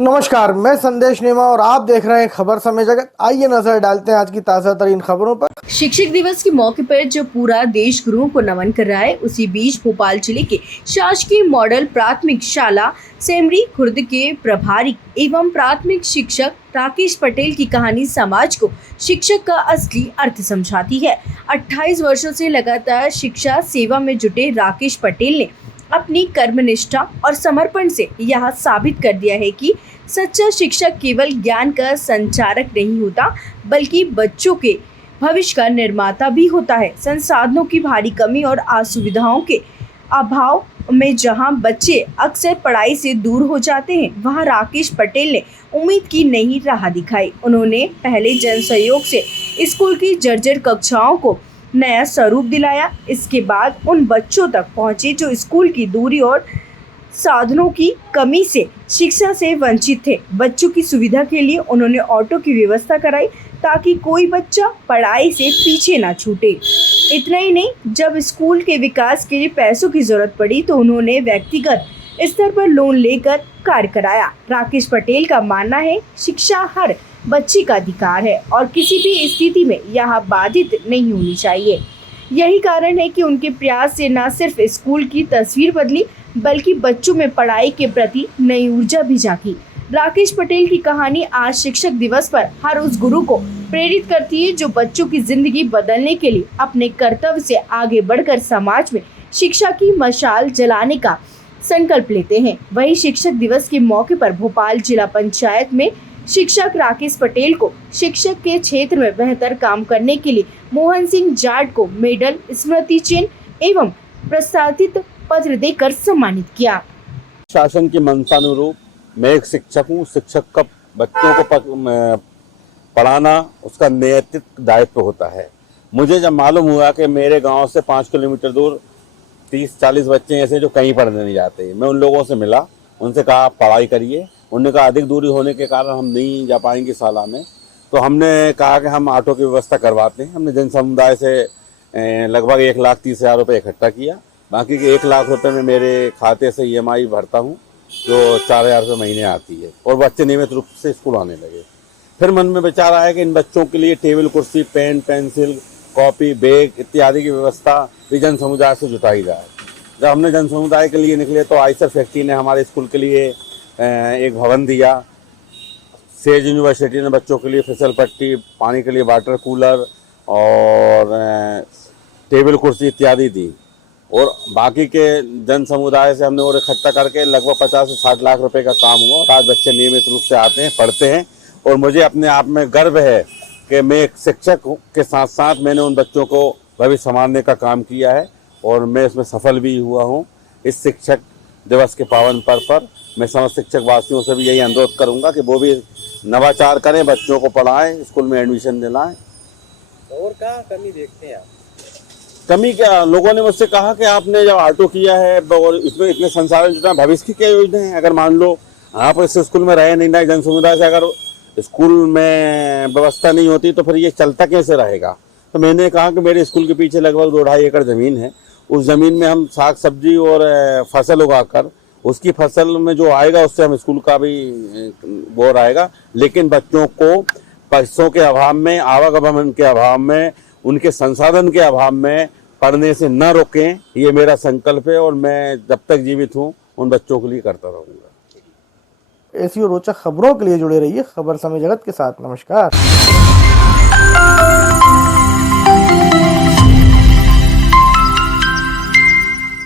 नमस्कार, मैं संदेश नेमा और आप देख रहे हैं खबर समय जगत। आइए नजर डालते हैं आज की ताजा तरीन खबरों पर। शिक्षक दिवस के मौके पर जो पूरा देश गुरुओं को नमन कर रहा है, उसी बीच भोपाल जिले के शासकीय मॉडल प्राथमिक शाला सेमरी खुर्द के प्रभारी एवं प्राथमिक शिक्षक राकेश पटेल की कहानी समाज को शिक्षक का असली अर्थ समझाती है। 28 वर्षों से लगातार शिक्षा सेवा में जुटे राकेश पटेल ने अपनी कर्मनिष्ठा और समर्पण से यह साबित कर दिया है कि सच्चा शिक्षक केवल ज्ञान का संचारक नहीं होता, बल्कि बच्चों के भविष्य का निर्माता भी होता है। संसाधनों की भारी कमी और असुविधाओं के अभाव में जहां बच्चे अक्सर पढ़ाई से दूर हो जाते हैं, वहां राकेश पटेल ने उम्मीद की नई राह दिखाई। उन्होंने पहले जन सहयोग से स्कूल की जर्जर कक्षाओं को नया स्वरूप दिलाया। इसके बाद उन बच्चों तक पहुंचे जो स्कूल की दूरी और साधनों की कमी से शिक्षा से वंचित थे। बच्चों की सुविधा के लिए उन्होंने ऑटो की व्यवस्था कराई ताकि कोई बच्चा पढ़ाई से पीछे ना छूटे। इतना ही नहीं, जब स्कूल के विकास के लिए पैसों की जरूरत पड़ी तो उन्होंने व्यक्तिगत स्तर पर लोन लेकर कार्य कराया। राकेश पटेल का मानना है, शिक्षा हर बच्चे का अधिकार है और किसी भी स्थिति में यह बाधित नहीं होनी चाहिए। यही कारण है कि उनके प्रयास से न सिर्फ स्कूल की तस्वीर बदली, बल्कि बच्चों में पढ़ाई के प्रति नई ऊर्जा भी जागी। राकेश पटेल की कहानी आज शिक्षक दिवस पर हर उस गुरु को प्रेरित करती है जो बच्चों की जिंदगी बदलने के लिए अपने कर्तव्य से आगे बढ़कर समाज में शिक्षा की मशाल जलाने का संकल्प लेते हैं। वही शिक्षक दिवस के मौके पर भोपाल जिला पंचायत में शिक्षक राकेश पटेल को शिक्षक के क्षेत्र में बेहतर काम करने के लिए मोहन सिंह जाट को मेडल, स्मृति चिन्ह एवं प्रस्तावित पत्र देकर सम्मानित किया। शासन की मंशानुरूप मैं एक शिक्षक हूँ। शिक्षक का बच्चों को पढ़ाना उसका नैतिक दायित्व होता है। मुझे जब मालूम हुआ कि मेरे गांव से 5 किलोमीटर दूर 30-40 बच्चे ऐसे जो कहीं पढ़ने नहीं जाते, मैं उन लोगों से मिला, उनसे कहा आप पढ़ाई करिए। उन्होंने कहा अधिक दूरी होने के कारण हम नहीं जा पाएंगे साला में, तो हमने कहा कि हम ऑटो की व्यवस्था करवाते हैं। हमने जन समुदाय से लगभग 1,30,000 रुपये इकट्ठा किया। बाकी के 1 लाख रुपए में मेरे खाते से EMI भरता हूँ जो 4,000 रुपये महीने आती है, और बच्चे नियमित रूप से स्कूल आने लगे। फिर मन में विचार आया कि इन बच्चों के लिए टेबल कुर्सी, पेन, पेंसिल, कॉपी, बैग इत्यादि की व्यवस्था भी जन समुदाय से जुटाई जाए। जब हमने जन समुदाय के लिए निकले तो आइसर फैक्ट्री ने हमारे स्कूल के लिए एक भवन दिया। सेज यूनिवर्सिटी ने बच्चों के लिए फिसल पट्टी, पानी के लिए वाटर कूलर और टेबल कुर्सी इत्यादि दी। और बाकी के जन समुदाय से हमने और इकट्ठा करके लगभग 50 से 60 लाख रुपए का काम हुआ। आज बच्चे नियमित रूप से आते हैं, पढ़ते हैं, और मुझे अपने आप में गर्व है कि मैं एक शिक्षक के साथ साथ मैंने उन बच्चों को भविष्य संभालने का काम किया है, और मैं इसमें सफल भी हुआ हूँ। इस शिक्षक दिवस के पावन पर्व पर मैं समस्त शिक्षक वासियों से भी यही अनुरोध करूँगा कि वो भी नवाचार करें, बच्चों को पढ़ाएं, स्कूल में एडमिशन दिलाएं। और क्या कमी देखते हैं आप? कमी क्या, लोगों ने मुझसे कहा कि आपने जब ऑटो किया है और इसमें इतने संसाधन जुटा, भविष्य की क्या योजना है? अगर मान लो आप इस स्कूल में रहे नहीं ना, जन समुदाय से अगर स्कूल में व्यवस्था नहीं होती तो फिर ये चलता कैसे रहेगा? तो मैंने कहा कि मेरे स्कूल के पीछे लगभग 2-2.5 एकड़ ज़मीन है। उस ज़मीन में हम साग सब्जी और फसल उगाकर उसकी फसल में जो आएगा उससे हम स्कूल का भी वो रहेगा। लेकिन बच्चों को पैसों के अभाव में, आवागमन के अभाव में, उनके संसाधन के अभाव में पढ़ने से न रोकें, ये मेरा संकल्प है, और मैं जब तक जीवित हूँ उन बच्चों के लिए करता रहूँगा। ऐसी रोचक खबरों के लिए जुड़े रहिए खबर समय जगत के साथ। नमस्कार।